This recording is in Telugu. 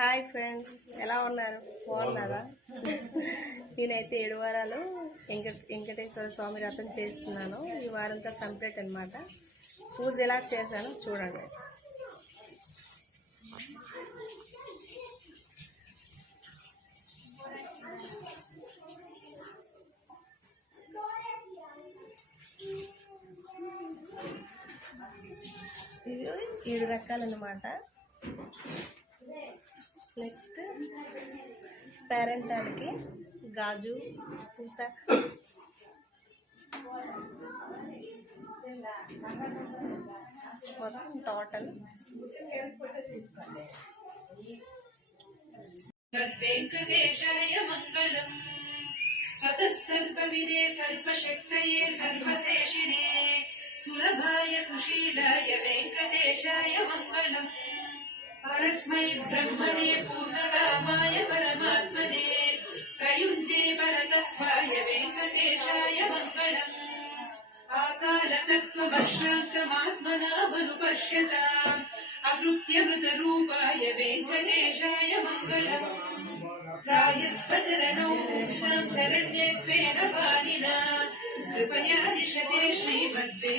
హాయ్ ఫ్రెండ్స్, ఎలా ఉన్నారు? బాగున్నారా? నేనైతే 7 వారాలు వెంకటేశ్వర స్వామి వ్రతం చేస్తున్నాను. ఈ వారంతో కంప్లీట్ అనమాట. పూజ ఎలా చేశానో చూడండి. ఇవి 7 రకాలన్నమాట. నెక్స్ట్ పేరెంటాలకి గాజు పూస, మొత్తం టోటల్ వెంకటేశాయ మంగళం. స్వతః సర్వవిదే సర్వశక్తయే సర్వశేషిణే సులభాయ సుశీలాయ వెంకటేశాయ మంగళం. పరస్మై బ్రహ్మణే పూర్ణకామాయ పరమాత్మనే ప్రయుంజే పరతత్వాయ వెంకటేశాయ మంగళం. ఆకాలతత్వమశ్రాంతమాత్మనామనుపశ్యతాం అతృప్త్యమృతరూపాయ వెంకటేశాయ మంగళం. రాయస్వచరణౌ పుంసాం శరణ్యేత్వేన పాణినా కృపయా దిశతే శ్రీమద్వే